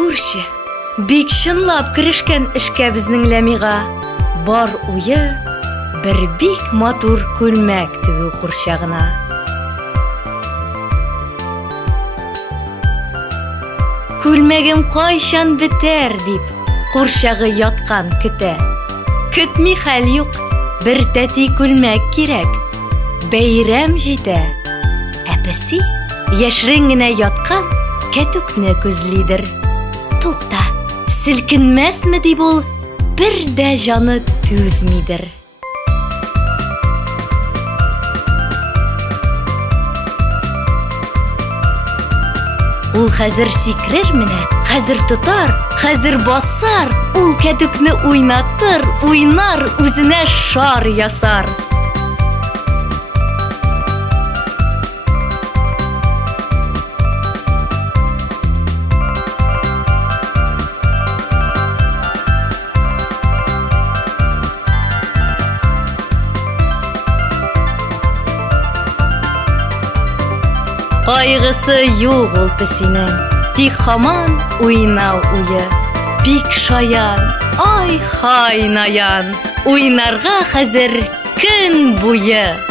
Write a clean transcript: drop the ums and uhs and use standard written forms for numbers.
Күрше, бик шынлап керешкән эшкә безнең Ләмига. Бар уе бер бик матур күлмәк тегү курчагына. Күлмәгем кайчан бетәр дип, курчагы яткан көтә. Көтми хәл юк, бер тәти күлмәк кирәк. Бәйрәм җитә. Әпәси яшьрең генә яткан кәтүкне күзлидер. Тукта, селкенмәсме дип ул, бер дә җаны түзмидер. Ул хәзер сикрер менә, хәзер тотар, хәзер басар. Ул кәтүкне уйнатыр, уйнар, үзенә шар ясар. Кайгысы юк ул песинең, тик һаман уйнау уе. Бик шаян, ай хай наян, уйнарга хәзер көн буе.